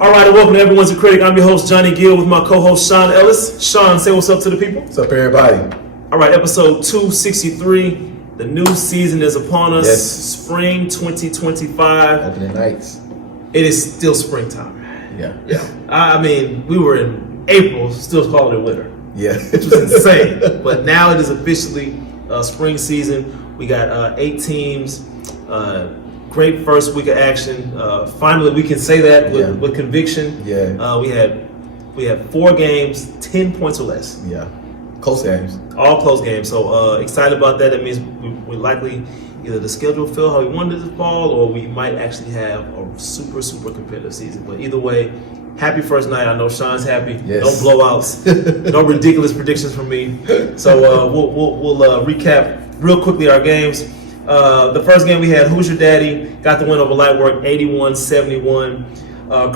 All right, and welcome to Everyone's a Critic. I'm your host, Johnny Gill, with my co-host, Sean Ellis. Sean, say what's up to the people. What's up, everybody? All right, episode 263. The new season is upon us. Yes. Spring 2025. Opening nights. It is still springtime. Yeah. I mean, we were in April, still calling it winter, Yeah. which was insane. But now it is officially spring season. We got 8 teams. Great first week of action. Finally, we can say that with conviction. Yeah. We had 4 games, 10 points or less. Yeah. Close games. All close games. So excited about that. That means we likely either the schedule will feel how we wanted it to fall, or we might actually have a super, super competitive season. But either way, happy first night. I know Sean's happy. Yes. No blowouts. No ridiculous predictions from me. So we'll recap real quickly our games. The first game we had, Who's Your Daddy? Got the win over Lightwork, 81-71.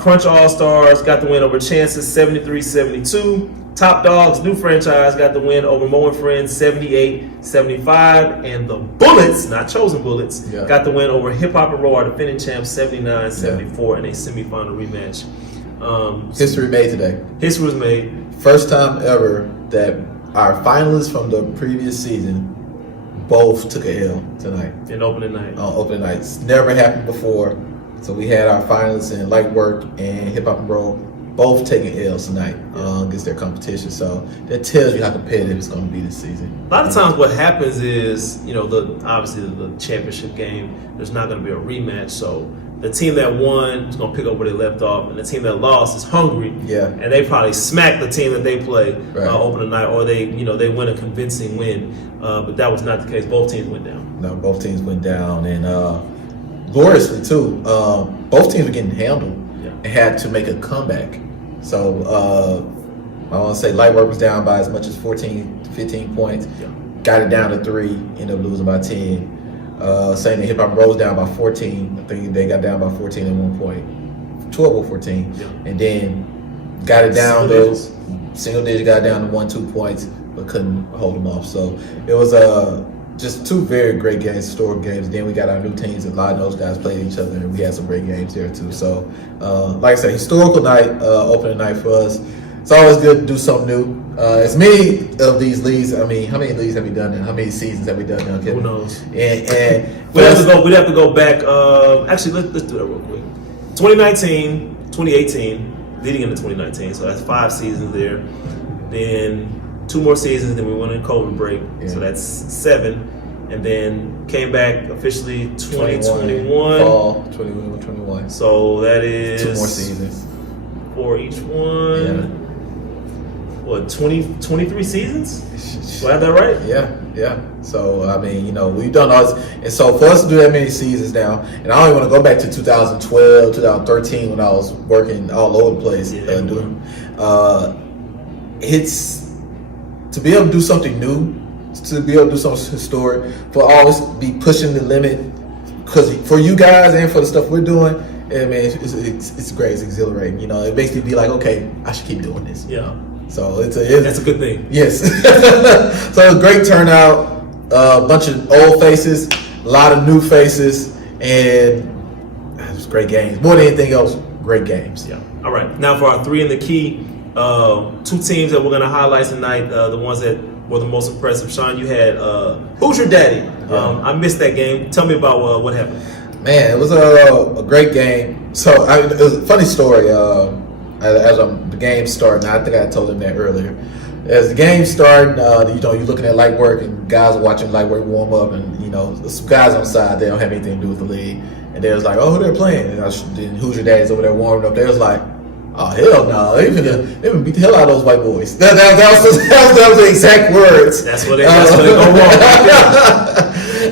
Crunch All-Stars got the win over Chances, 73-72. Top Dogs, new franchise, got the win over Mo and Friends, 78-75. And the Bullets, not Chosen Bullets, got the win over Hip Hop and Roll, our defending champs, 79-74 in a semifinal rematch. History made today. History was made. First time ever that our finalists from the previous season both took a L tonight. In opening night. Opening nights. Never happened before. So we had our finalists in Lightwork and Hip Hop and Roll both taking L's tonight against their competition. So that tells you how competitive it's going to be this season. A lot of times what happens is, obviously the championship game, there's not going to be a rematch. So the team that won is going to pick up where they left off, and the team that lost is hungry. Yeah. And they probably smack the team that they play opening night, or they win a convincing win. But that was not the case. Both teams went down. No, both teams went down, and gloriously too. Both teams were getting handled and had to make a comeback. So I want to say Lightwork was down by as much as 14 to 15 points. Yeah. Got it down to 3, ended up losing by 10. Same thing, Hip Hop Rose down by 14. I think they got down by 14 at one point. 12 or 14. Yeah. And then got it down to single digit, got down to 1-2 points, but couldn't hold them off. So it was just 2 very great games, historic games. Then we got our new teams, and a lot of those guys played each other, and we had some great games there too. So, like I said, historical night, opening night for us. It's always good to do something new. As many of these leagues, I mean, how many leagues have we done now? How many seasons have we done now, Kevin? Who knows? And we'd have to go back. Actually, let's do that real quick. 2019, 2018, leading into 2019. So that's 5 seasons there. Then 2 more seasons, then we went in COVID break, so that's 7, and then came back officially 2021. Fall 21. So that is 2 more seasons for each one. Yeah. What, 23 seasons? Do I have that right? Yeah. So I mean, we've done all this, and so for us to do that many seasons now, and I don't even want to go back to 2012, 2013 when I was working all over the place doing. It's to be able to do something new, to be able to do something historic, for always be pushing the limit, because for you guys and for the stuff we're doing, I mean, it's great, it's exhilarating. It makes me be like, okay, I should keep doing this. Yeah. So that's a good thing. Yes. So a great turnout, a bunch of old faces, a lot of new faces, and it was great games. More than anything else, great games. Yeah. All right. Now for our 3 in the key. 2 teams that we're going to highlight tonight, the ones that were the most impressive. Sean, you had Who's Your Daddy? I missed that game. Tell me about what happened. Man, it was a great game. So it was a funny story. As the game started, I think I told him that earlier. As the game started, you're looking at Lightwork, and guys are watching Lightwork warm up, and some guys on the side, they don't have anything to do with the league, and they was like, oh, who they're playing? And then Who's Your Daddy's over there warming up. They was like, oh, hell no. They even beat the hell out of those white boys. That was the exact words. That's what they go wrong.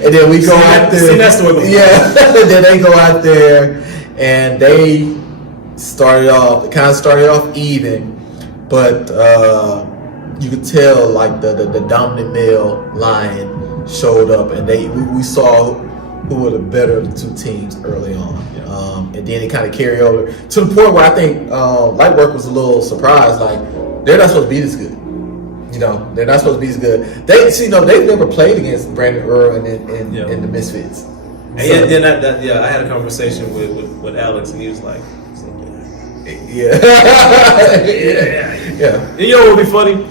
And then we go out there. Seen that story before. Yeah. And then they go out there, and they started off even, but you could tell like the dominant male lion showed up, and we saw who were the better of the 2 teams early on. And then it kind of carried over to the point where I think Lightwork was a little surprised, like they're not supposed to be this good. They're not supposed to be as good. They've never played against Brandon Irwin and the Misfits. And I had a conversation with Alex, and he was like, Yeah. And you know what would be funny?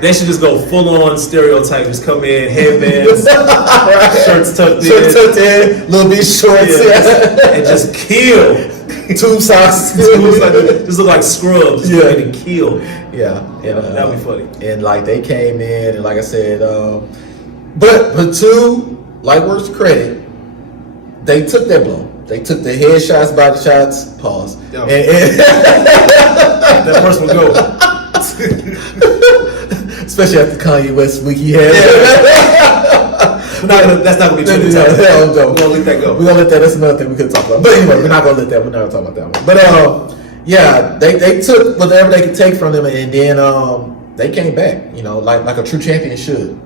They should just go full on stereotype. Just come in, headbands, shirts tucked in, little bit shorts, and just kill. Tube socks. Just look like scrubs. Just ready to kill. Yeah, and, that'd be funny. And like they came in, and like I said, but to Lightworks' credit, they took that blow. They took the headshots, body shots, pause. Yeah. And That first one go. Especially after Kanye West week he had. That's not gonna be true. We're gonna let that go. We're gonna let that. That's another thing we could talk about. But anyway, we're not gonna let that. We're not gonna talk about that one. But yeah, they took whatever they could take from them, and then they came back. You know, like a true champion should.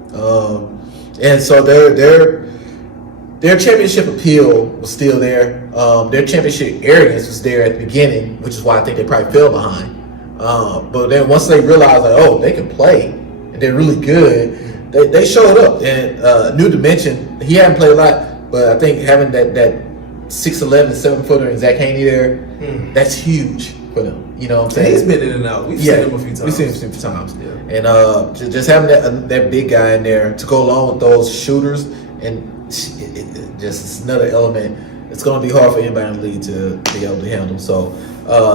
And so their championship appeal was still there. Their championship arrogance was there at the beginning, which is why I think they probably fell behind. But then once they realized, like, oh, they can play and they're really good, they showed up. And New Dimension, he hadn't played a lot, but I think having that 6'11", 7-footer and Zach Haney there, that's huge for them. You know what I'm saying? He's been in and out. We've seen him a few times. We've seen him a few times. Yeah. And just having that big guy in there to go along with those shooters, and just another element. It's going to be hard for anybody in the league to be able to handle. So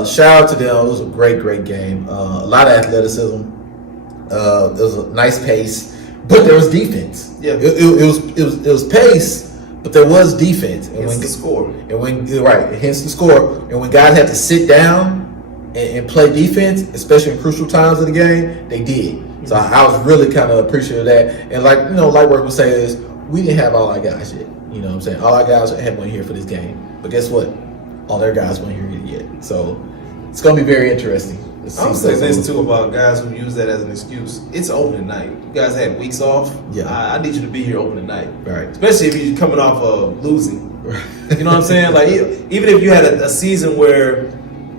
shout out to them. It was a great game. A lot of athleticism. There was a nice pace, but there was defense. Yeah, it was pace, but there was defense. And hence the score. And when hence the score. And when guys had to sit down and play defense, especially in crucial times of the game, they did. So I was really kind of appreciative of that. And like Lightwork would say is, we didn't have all our guys yet. You know what I'm saying? All our guys weren't here for this game. But guess what? All their guys weren't here yet. So it's going to be very interesting. I would say this too about guys who use that as an excuse. It's opening night. You guys had weeks off. Yeah. I need you to be here opening night. Right. Especially if you're coming off of losing. You know what I'm saying? Like, even if you had a season where,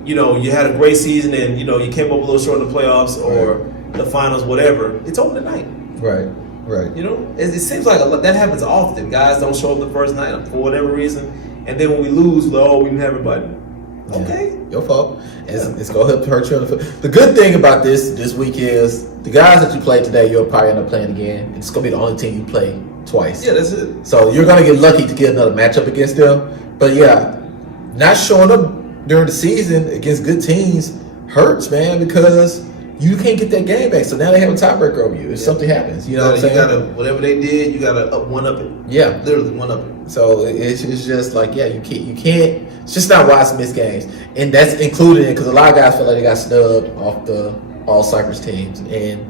you had a great season and, you came up a little short in the playoffs or the finals, whatever, it's opening night. Right. It seems like that happens often. Guys don't show up the first night for whatever reason, and then when we lose, we didn't have everybody. Yeah. Okay, your fault. It's gonna hurt you on the foot. The good thing about this week is the guys that you played today, you'll probably end up playing again. It's gonna be the only team you play twice. Yeah, that's it. So you're gonna get lucky to get another matchup against them. But yeah, not showing up during the season against good teams hurts, man, because you can't get that game back. So now they have a tiebreaker over you if something happens. You know what I'm saying? You gotta, whatever they did, you gotta one-up it. Yeah. Literally one-up it. So it's just like, you can't, it's just not wise to miss games. And that's included in, because a lot of guys feel like they got snubbed off the all Cypress teams. And,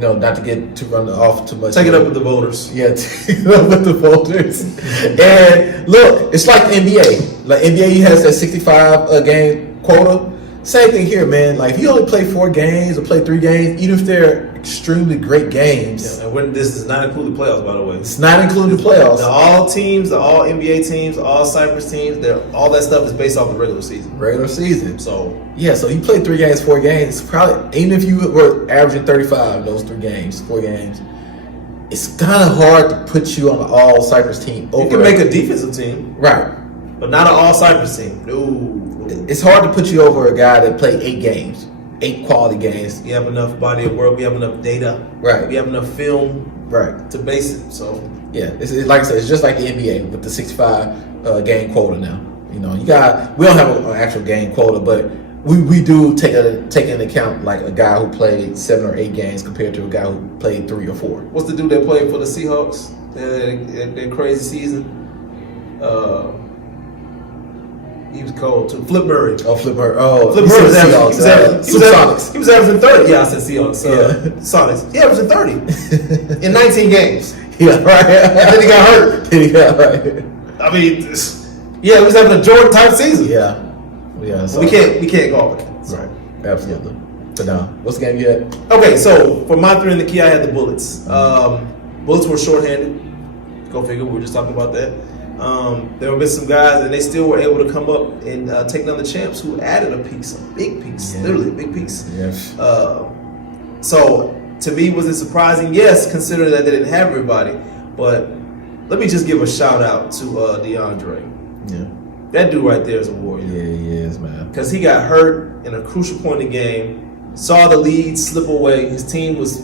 not to run off too much. Take it up with the voters. Yeah, take it up with the voters. And look, it's like the NBA. Like NBA has that 65 game quota. Same thing here, man. Like, if you only play 4 games or play 3 games, even if they're extremely great games. Yeah, and when this does not include the playoffs, by the way. It's not including the playoffs. The all teams, the all NBA teams, all Cypress teams, all that stuff is based off the regular season. Regular season. So so you play 3 games, 4 games. It's probably, even if you were averaging 35 in those 3 games, 4 games, it's kind of hard to put you on an all Cypress team. You can make a defensive team, right? But not an all Cypress team. No. It's hard to put you over a guy that played 8 games, 8 quality games. We have enough body of work. We have enough data. Right. We have enough film. Right. To base it. So yeah, it's like I said, it's just like the NBA with the 65 game quota now. We don't have an actual game quota, but we do take into account like a guy who played 7 or 8 games compared to a guy who played 3 or 4. What's the dude that played for the Seahawks? That crazy season. He was cold too. Flip Murray. Flip Murray. Flip Murray was Sonics. He was averaging 30. Yeah, I said Seahawks. Sonics. He averaging 30 in 19 games. Yeah, right. And then he got hurt. Yeah, right. I mean, he was having a Jordan type season. Yeah. So we can't go off with that. So. Right. Absolutely. But now, what's the game you had? Okay, so for my 3 in the key, I had the Bullets. Bullets were shorthanded. Go figure. We were just talking about that. There have been some guys, and they still were able to come up and take down the champs who added a piece, a big piece, literally a big piece. Yes. So to me, was it surprising? Yes, considering that they didn't have everybody. But let me just give a shout out to DeAndre. Yeah. That dude right there is a warrior. Yeah, he is, man. Because he got hurt in a crucial point in the game, saw the lead slip away. His team was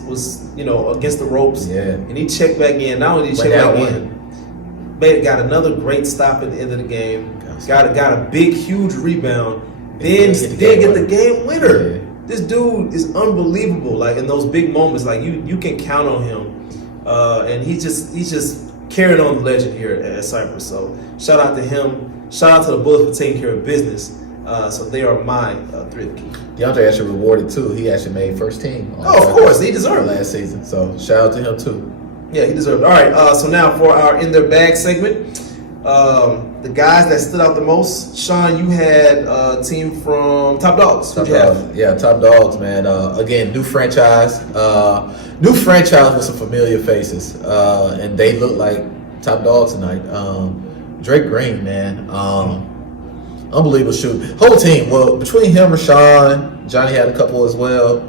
against the ropes. Yeah. And he checked back in. Not only did he check back in, got another great stop at the end of the game. Got a big, huge rebound. Then get the game winner. Yeah. This dude is unbelievable. Like in those big moments, like you can count on him. And he's just carrying on the legend here at Cypress. So shout out to him. Shout out to the Bullets for taking care of business. So they are my 3 of the key. DeAndre actually rewarded too. He actually made first team. Of course, he deserved it last season. So shout out to him too. Yeah, he deserved it. All right. So now for our in their bag segment, the guys that stood out the most. Shuan, you had a team from Top Dogs. Who'd you have? Yeah, Top Dogs, man. Again, new franchise. New franchise with some familiar faces, and they look like top dogs tonight. Drake Green, man, unbelievable shoot. Whole team. Well, between him, Rashawn, Johnny had a couple as well.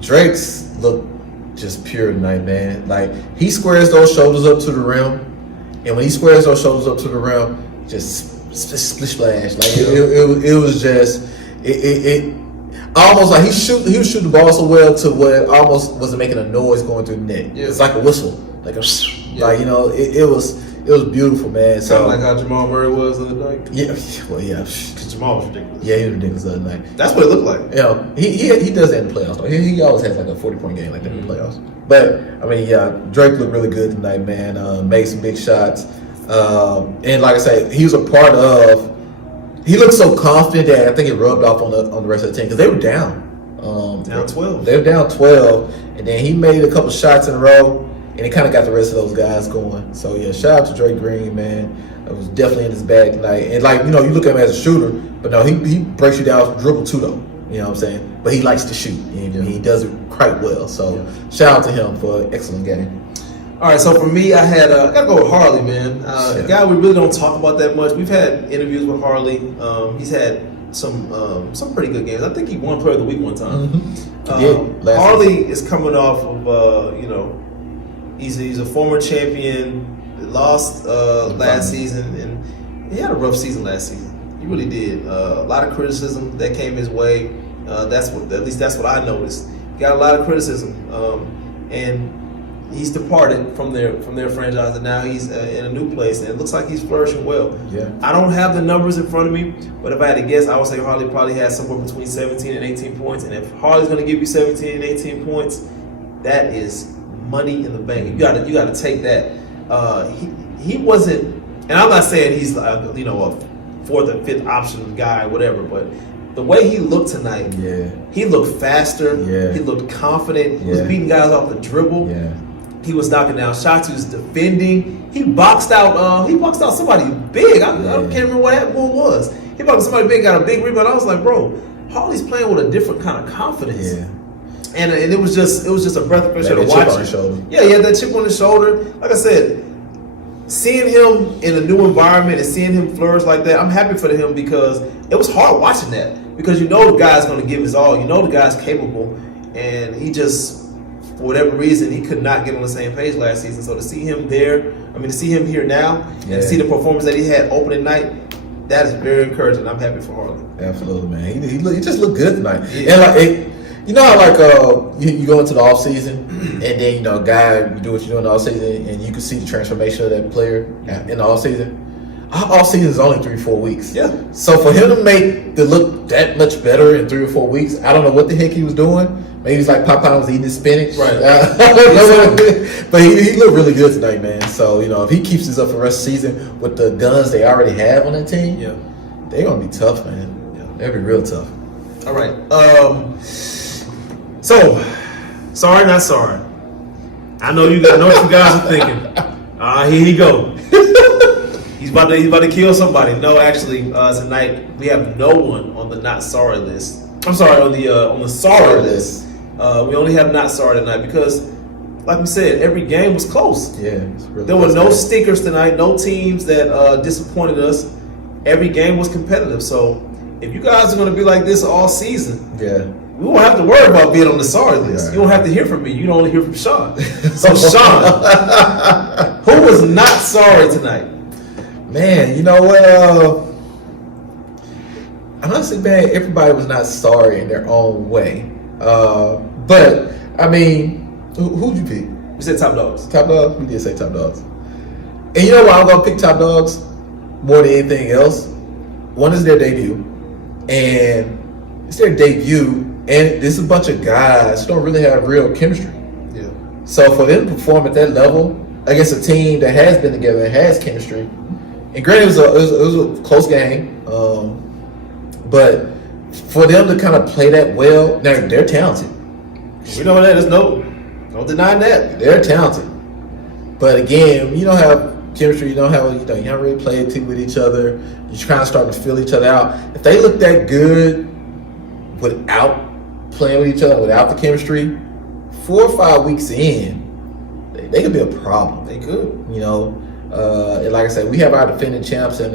Drake's look just pure tonight, man. Like he squares those shoulders up to the rim, and when he squares those shoulders up to the rim, just splish splash. Like it was just it. Almost like he was shooting the ball so well to where it almost wasn't making a noise going through the net. Yeah. It's like a whistle, like a it was beautiful, man. So kind of like how Jamal Murray was the other night. Yeah, well, yeah. Because Jamal was ridiculous. Yeah, he was ridiculous the other night. That's what it looked like. Yeah, he does that in the playoffs. Though. He always has like a 40-point game like that in the playoffs. But I mean, yeah, Drake looked really good tonight, man. Made some big shots, and like I say, he was a part of. He looked so confident that I think it rubbed off on the rest of the team because they were down. Down 12. They were down 12, and then he made a couple shots in a row, and it kind of got the rest of those guys going. So yeah, shout out to Drake Green, man. It was definitely in his bag tonight. And like you look at him as a shooter, but no, he breaks you down dribble too though. You know what I'm saying? But he likes to shoot, and he does it quite well. So shout out to him for an excellent game. All right, so for me, I gotta go with Harley, man. A guy we really don't talk about that much. We've had interviews with Harley. He's had some pretty good games. I think he won Player of the Week one time. Mm-hmm. Harley is coming off of he's a former champion. Lost last season, and he had a rough season last season. He really did. A lot of criticism that came his way. That's what I noticed. He got a lot of criticism, and he's departed from their franchise, and now he's in a new place, and it looks like he's flourishing well. Yeah. I don't have the numbers in front of me, but if I had to guess, I would say Harley probably has somewhere between 17 and 18 points. And if Harley's going to give you 17 and 18 points, that is money in the bank. You got to take that. He wasn't, and I'm not saying he's a fourth or fifth option guy, whatever, but the way he looked tonight, he looked faster. Yeah. He looked confident. He was beating guys off the dribble. Yeah. He was knocking down shots. He was defending. He boxed out somebody big. I can't remember what that one was. He boxed somebody big, got a big rebound. I was like, bro, Harley's playing with a different kind of confidence. Yeah. And it was just a breath of fresh air to watch. Yeah, he had that chip on his shoulder. Like I said, seeing him in a new environment and seeing him flourish like that, I'm happy for him because it was hard watching that. Because the guy's going to give his all. The guy's capable. And he just, for whatever reason, he could not get on the same page last season. So to see him to see him here now and to see the performance that he had opening night, that is very encouraging. I'm happy for Harley. Absolutely, man. He just looked good tonight. Yeah. And you go into the off season and then guy, you do what you do in the off season and you can see the transformation of that player in the off season. Our off season is only 3-4 weeks. Yeah. So for him to make the look that much better in 3 or 4 weeks, I don't know what the heck he was doing. Maybe he's like Popeye was eating his spinach. Right. But he looked really good tonight, man. So if he keeps this up for the rest of the season with the guns they already have on that team, they're gonna be tough, man. Yeah. They'll be real tough. All right. So, sorry, not sorry. I know what you guys are thinking. Here he go. He's about to kill somebody. No, actually, tonight we have no one on the not sorry list. I'm sorry, on the sorry list. We only have not sorry tonight because, like we said, every game was close. Yeah, there were no stinkers tonight. No teams that disappointed us. Every game was competitive. So, if you guys are going to be like this all season, we won't have to worry about being on the sorry list. You don't have to hear from me. You don't only hear from Shuan. So, Shuan, who was not sorry tonight? Man, you know what? Honestly, man, everybody was not sorry in their own way. But I mean, who'd you pick? We said top dogs. Top dogs? We did say top dogs. And you know why I'm gonna pick top dogs more than anything else? One is their debut, and it's their debut, and there's a bunch of guys who don't really have real chemistry. Yeah. So for them to perform at that level against a team that has been together and has chemistry, and granted it was a close game, but for them to kind of play that well, now they're talented. We know that. There's no denying that. They're talented. But again, you don't have chemistry, you don't really play a team with each other. You're kind of starting to feel each other out. If they look that good without playing with each other, without the chemistry, 4 or 5 weeks in, they could be a problem. They could. You know, and like I said, we have our defending champs in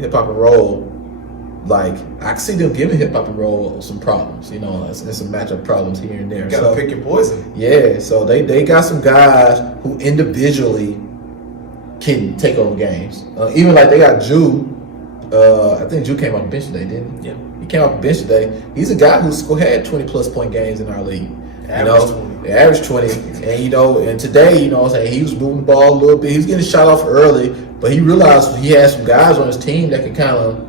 hip hop and roll. Like, I can see them giving hip hop and roll some problems. You know, there's some matchup problems here and there. You gotta pick your poison. Yeah, so they got some guys who individually can take over games. Even like they got Jew. I think Jew came off the bench today, didn't he? Yeah. He came off the bench today. He's a guy who had 20-plus point games in our league. Average 20. And today, what I'm saying, he was moving the ball a little bit. He was getting shot off early, but he realized he had some guys on his team that can go.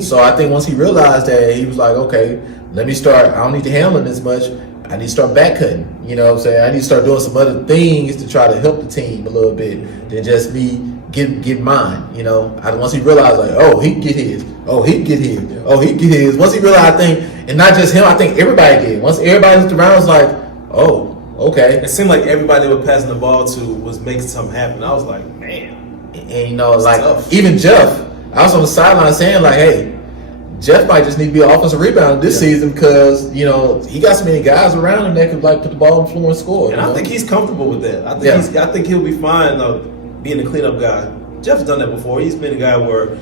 So I think once he realized that, he was like, okay, let me start. I don't need to handle this much. I need to start back cutting. You know what I'm saying? I need to start doing some other things to try to help the team a little bit than just me get mine. Once he realized, like, oh, he can get his. Oh, he can get his. Oh, he can get his. Once he realized, I think, and not just him, I think everybody did. Once everybody looked around, it was like, oh, okay. It seemed like everybody they were passing the ball to was making something happen. I was like, man. And like tough. Even Jeff, I was on the sideline saying like, hey, Jeff might just need to be an offensive rebounder this season because he got so many guys around him that could like put the ball on the floor and score. And I think he's comfortable with that. I think he'll be fine being a cleanup guy. Jeff's done that before. He's been a guy where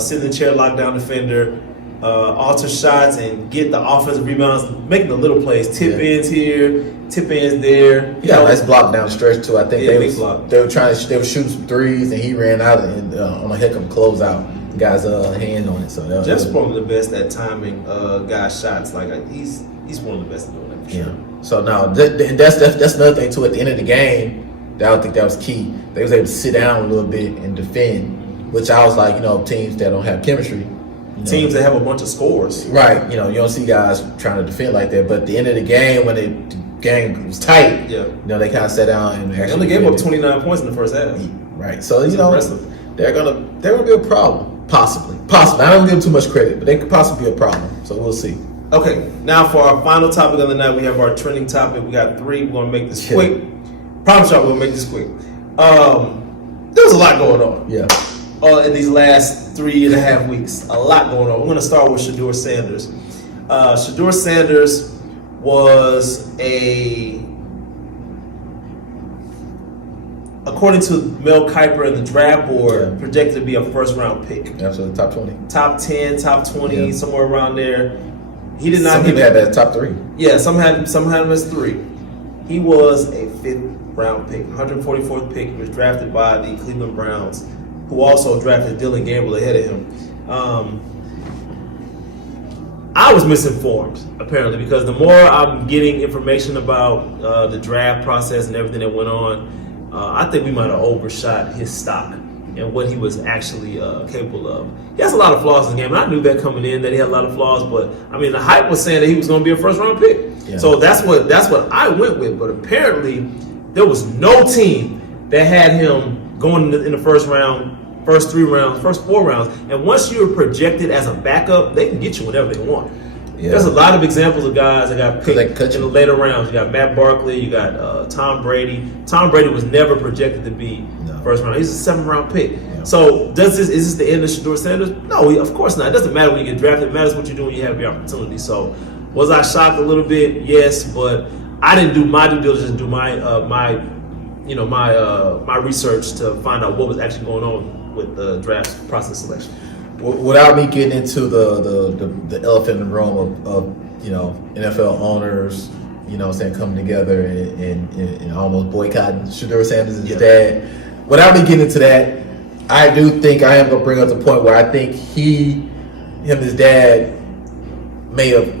sit in the chair, lock down defender, alter shots, and get the offensive rebounds, making the little plays, tip ins here, tip ins there. Yeah, nice block down the stretch too. I think they were shooting some threes, and he ran out on a heck of a closeout. Guys, hand on it. So Jeff's one of the best at timing guys' shots. Like he's one of the best at doing that for sure. Yeah. So now that's another thing too. At the end of the game, I don't think that was key. They was able to sit down a little bit and defend, which I was like, teams that don't have chemistry. Teams that have a bunch of scores. Right. You don't see guys trying to defend like that. But at the end of the game, when the game was tight, they kind of sat down and actually. They only gave up 29 points in the first half. Right. So impressive. they're gonna be a problem. Possibly. I don't give them too much credit, but they could possibly be a problem. So we'll see. Okay. Now for our final topic of the night, we have our trending topic. We got 3. We're gonna make this quick. Promise y'all we're gonna make this quick. There was a lot going on. Yeah. In these last 3.5 weeks. A lot going on. We're going to start with Shedeur Sanders. Shedeur Sanders was according to Mel Kiper and the draft board, projected to be a first-round pick. Absolutely, top 20. Top 10, top 20, somewhere around there. He did not. Some people had that top 3. Yeah, some had him as 3. He was a 5th-round pick, 144th pick. He was drafted by the Cleveland Browns, who also drafted Dylan Gamble ahead of him. I was misinformed, apparently, because the more I'm getting information about the draft process and everything that went on, I think we might have overshot his stock and what he was actually capable of. He has a lot of flaws in the game, and I knew that coming in, that he had a lot of flaws, but, I mean, the hype was saying that he was going to be a first-round pick. Yeah. So that's what I went with, but apparently there was no team that had him going in the first round, first 3 rounds, first 4 rounds. And once you're projected as a backup, they can get you whenever they want. Yeah. There's a lot of examples of guys that got picked in the later rounds. You got Matt Barkley, you got Tom Brady. Tom Brady was never projected to be first round. He's a 7th-round pick. Yeah. So is this the end of Shedeur Sanders? No, of course not. It doesn't matter when you get drafted. It matters what you do when you have your opportunity. So was I shocked a little bit? Yes, but I didn't do my due diligence, do my research to find out what was actually going on with the draft process selection. Without me getting into the elephant in the room of NFL owners you know what I'm saying, coming together and almost boycotting Shedeur Sanders' Yeah. dad. Without me getting into that, I do think I am going to bring up the point where I think him and his dad may have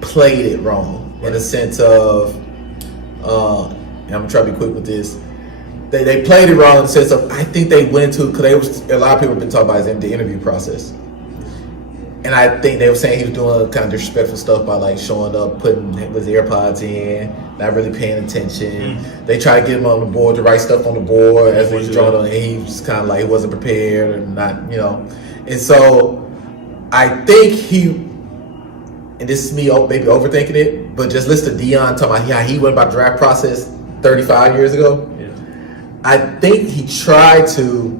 played it wrong in the sense of, and I'm going to try to be quick with this, they played it wrong in the sense of, I think they went into, because a lot of people have been talking about the interview process. And I think they were saying he was doing kind of disrespectful stuff by like showing up, putting his AirPods in, not really paying attention. They tried to get him on the board to write stuff on the board as he was drawing on, and he was kind of like he wasn't prepared and not, you know. And so I think and this is me maybe overthinking it, but just listen to Deion talking about how he went about draft process 35 years ago. Yeah. I think he tried to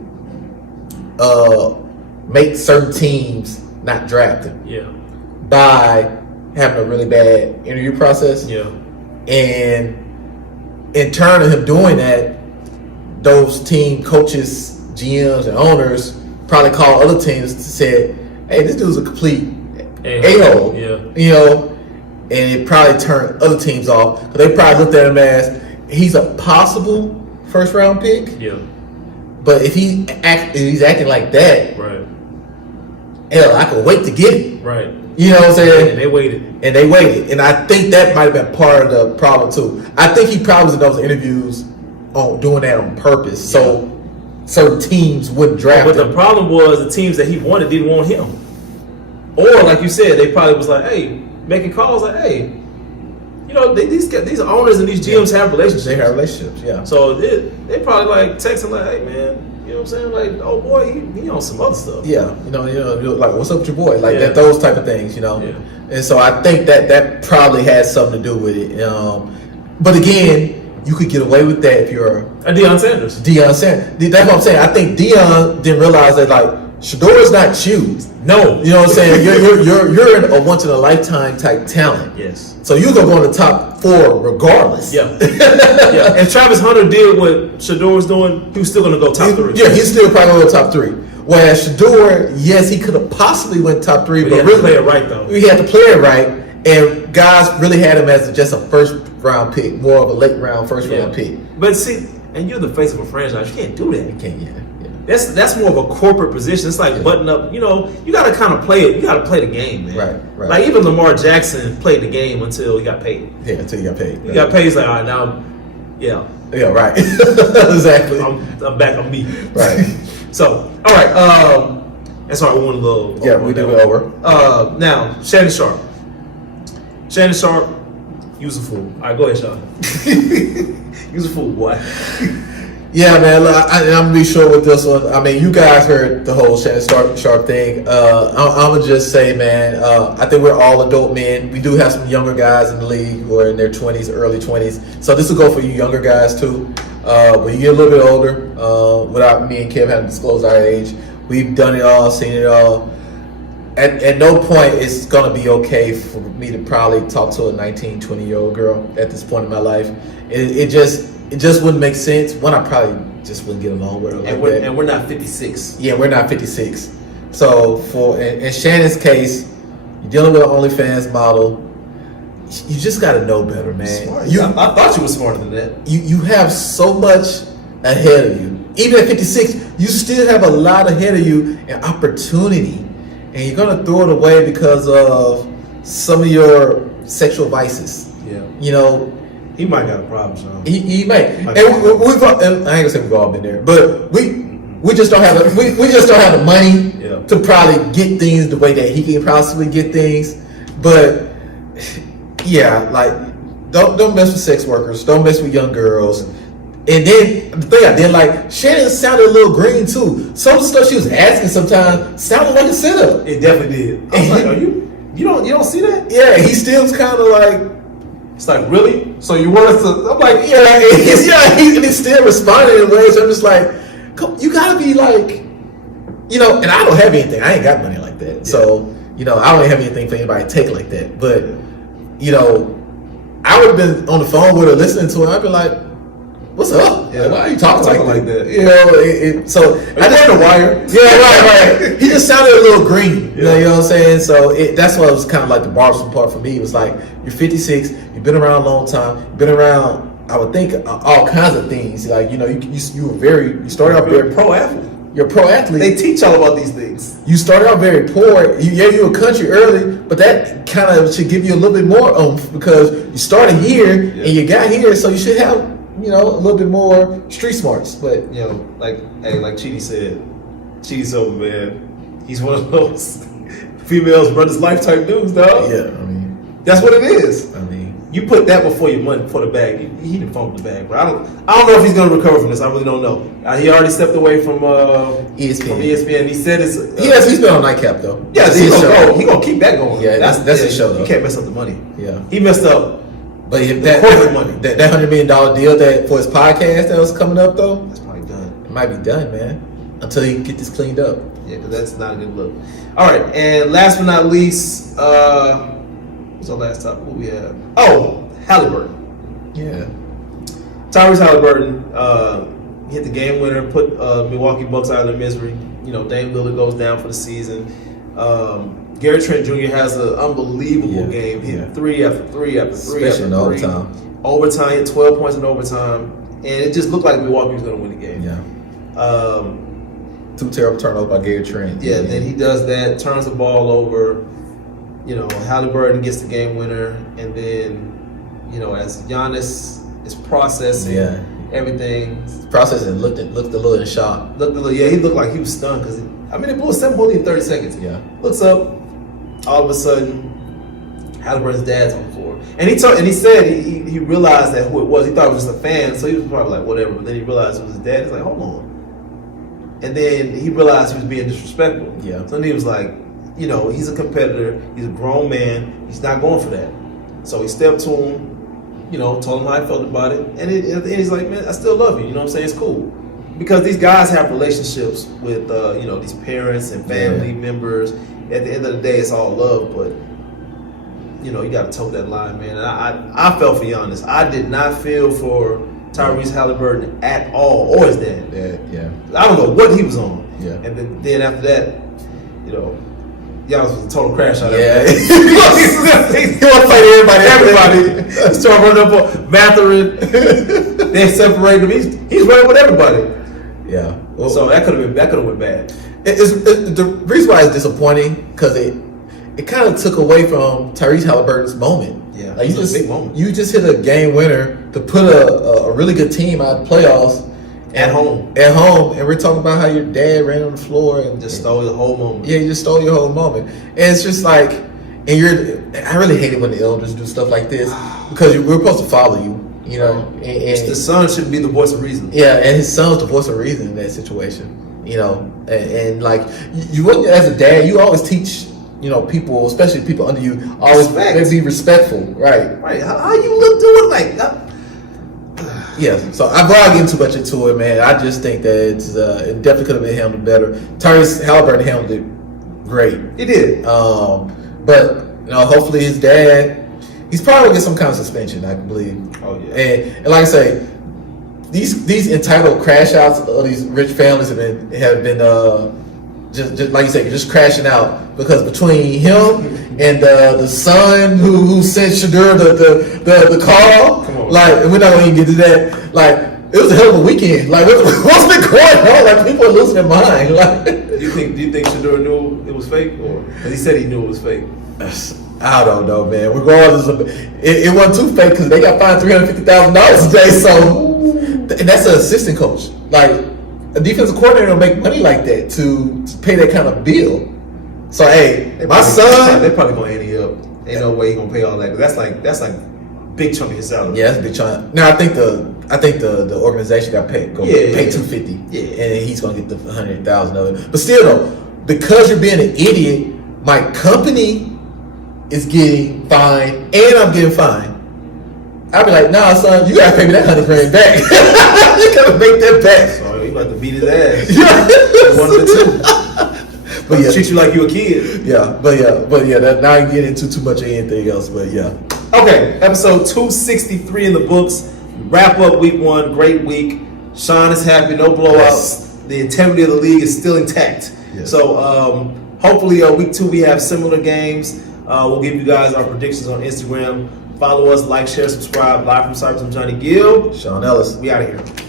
make certain teams not draft him. Yeah. By having a really bad interview process. Yeah. And in turn of him doing that, those team coaches, GMs, and owners probably called other teams to say, hey, this dude's a complete a-hole. Yeah. You know, and it probably turned other teams off. Because they probably looked at him as, he's a possible first round pick. Yeah. But if he's acting like that, Right. hell, I could wait to get it. Right. You know what I'm saying? And they waited. And I think that might have been part of the problem too. I think he probably was in those interviews on doing that on purpose, so certain teams wouldn't draft But him. the problem was the teams that he wanted didn't want him. Or like you said, they probably was like, hey, making calls like, hey, you know, these owners and these GMs have relationships. They have relationships, yeah. So they probably like text him like, hey man, you know what I'm saying? Like, oh boy, he on some other stuff. Yeah, you know, like what's up with your boy? Like Yeah. those type of things, you know. Yeah. And so I think that probably has something to do with it. But again, you could get away with that if you're Deion Sanders. Deion Sanders. That's what I'm saying. I think Deion didn't realize that like Shedeur is not you. No. You know what I'm saying? You're a once in a lifetime type talent. Yes. So you gonna go in the top 4 regardless. Yeah. Yeah. If Travis Hunter did what Shedeur was doing, he was still gonna go top 3. Yeah, he's still probably gonna go top 3. Whereas Shedeur, yes, he could have possibly went top 3, But but he had really to play it right though. he had to play it right, and guys really had him as just a first round pick, more of a late round first round pick. But see, and you're the face of a franchise. You can't do that. You can't, yeah. That's more of a corporate position. It's like button up. You know, you got to kind of play it. You got to play the game, man. Right. Like even Lamar Jackson played the game until he got paid. Yeah, until you got paid. He got paid. He's like, all right, now, yeah, right. Exactly. I'm back on me. Right. So, all right. That's all right. We went a little. Yeah, we did it over. Now, Shannon Sharp. Shannon Sharp, you was a fool. All right, go ahead, Sean. You was a fool, boy. Yeah, man. I'm gonna be short with this one. I mean, you guys heard the whole Shannon Sharp thing. I'm gonna just say, man. I think we're all adult men. We do have some younger guys in the league who are in their 20s, early 20s. So this will go for you younger guys too. When you get a little bit older, without me and Kev having to disclose our age, we've done it all, seen it all. At no point it's gonna be okay for me to probably talk to a 19, 20-year-old girl at this point in my life. It just wouldn't make sense. One, I probably just wouldn't get along with her like that. And we're not 56. Yeah, we're not 56. So in Shannon's case, you're dealing with an OnlyFans model. You just got to know better, man. Smart. I thought you were smarter than that. You have so much ahead of you. Even at 56, you still have a lot ahead of you and opportunity. And you're going to throw it away because of some of your sexual vices. Yeah. You know, He might got a problem, Sean. He may. And we've all, and I ain't gonna say we've all been there, but we just don't have the we just don't have the money to probably get things the way that he can possibly get things. But yeah, like don't mess with sex workers, don't mess with young girls. And then the thing I did like, Shannon sounded a little green too. Some of the stuff she was asking sometimes sounded like a setup. It definitely did. I was like, are you don't see that? Yeah, he still's kind of like. It's like, really? So you want us to? I'm like, yeah, he's still responding in ways. I'm just like, you gotta be like, you know. And I don't have anything. I ain't got money like that. Yeah. So you know, I don't have anything for anybody to take like that. But you know, I would have been on the phone with her listening to her. I'd be like, what's up? Yeah. Like, why are you talking like that? that? You know, so I just the wire. Yeah, right. He just sounded a little green. Yeah. You know what I'm saying? So that's what was kind of like the bothersome part for me. It was like, you're 56, you've been around a long time, you've been around, I would think, all kinds of things. Like, you started out You're very a pro athlete. You're a pro athlete. They teach all about these things. You started out very poor. You were a country early, but that kind of should give you a little bit more oomph because you started here and you got here, so you should have, a little bit more street smarts. But like Chidi said, Chidi's over, man. He's one of those females run his life type dudes, dog. yeah, I mean, That's what it is. I mean, You put that before your money, before the bag. He didn't fumble the bag, but I don't know if he's going to recover from this. I really don't know. He already stepped away from ESPN. From ESPN. He said it's. he's been on Nightcap though. Yeah, That's he's his gonna show. go. He gonna keep that going. Yeah, that's his show though. You can't mess up the money. Yeah, He messed up. but if corporate money. that $100 million deal that for his podcast that was coming up though, That's probably done. it might be done, man. Until he can get this cleaned up. Yeah, because that's not a good look. All right, and last but not least, what's our last topic? What we have? Oh, Halliburton. Yeah. Tyrese Halliburton hit the game winner, put Milwaukee Bucks out of their misery. Dame Lillard goes down for the season. Gary Trent Jr. has an unbelievable game, hitting three after three after three Especially in after three. overtime. Overtime, hit 12 points in overtime, and it just looked like Milwaukee was going to win the game. Yeah. 2 terrible turnovers by Gary Trent. Yeah, then he does that, turns the ball over. Halliburton gets the game winner, and then, as Giannis is processing everything, Processing looked a little in shock. he looked like he was stunned because they blew a 7-point lead in 30 seconds. Yeah. Looks up, all of a sudden, Halliburton's dad's on the floor, and he said he realized that who it was. He thought it was just a fan, so he was probably like whatever. But then he realized it was his dad. He's like, hold on, and then he realized he was being disrespectful. Yeah. So then he was like, he's a competitor. He's a grown man. He's not going for that. So he stepped to him, told him how I felt about it. And at the end, he's like, man, I still love you. You know what I'm saying? It's cool. Because these guys have relationships with, these parents and family members. At the end of the day, it's all love. But, you got to toe that line, man. And I felt for Giannis. I did not feel for Tyrese Halliburton at all, or his dad. Yeah. I don't know what he was on. Yeah. And then after that, Giannis was a total crash out. Yeah. He want to fight everybody. Started running up on Mathurin. They separated him. He's running with everybody. Yeah. Well, So that could have went bad. the reason why it's disappointing because it kind of took away from Tyrese Halliburton's moment. Yeah, like it was a big moment. You just hit a game winner to put a really good team out of the playoffs At home. and we're talking about how your dad ran on the floor and Just stole the whole moment. Yeah, you just stole your whole moment, and it's just like, I really hate it when the elders do stuff like this because we're supposed to follow you, The son should be the voice of reason. Yeah, and his son's the voice of reason in that situation. And like you as a dad, you always teach, people, especially people under you, always be respectful, right? Right. How you look doing like that? Yeah. So I get too much into it, man. I just think that it definitely could have been handled better. Tyrese Halliburton handled it great. He did. But hopefully his dad, he's probably gonna get some kind of suspension, I believe. Oh yeah. And like I say, these entitled crash outs of these rich families have been just like you say, just crashing out because between him and the son who sent Shadur the call, like we're not gonna even get to that. Like it was a hell of a weekend. Like what's been going on? Like people are losing their mind. Like Do you think Shadur knew it was fake, or because he said he knew it was fake? I don't know, man. Regardless of it wasn't too fake because they got fined $350,000 today. So and that's an assistant coach. Like a defensive coordinator don't make money like that to pay that kind of bill. So hey, my son, they're probably gonna ante up. Ain't no way he gonna pay all that. That's like big chunk of his salary. Yeah, that's a big chunk. Now I think the organization got paid pay $250. Yeah, and he's gonna get the $100,000 of it. But still though, because you're being an idiot, my company is getting fined and I'm getting fined. I'd be like, nah, son, you gotta pay me that $100,000 back. You gotta make that back. So you about to beat his ass. Yeah. One of the two. But yeah, treat you like you a kid. Yeah, but yeah. Now I get into too much of anything else. But yeah. Okay, episode 263 in the books. wrap up week 1. Great week. Sean is happy. No blowouts. Yes. The integrity of the league is still intact. Yes. So hopefully week 2 we have similar games. We'll give you guys our predictions on Instagram. Follow us, like, share, subscribe. Live from Cypress, I'm Johnny Gill. Sean Ellis. We out of here.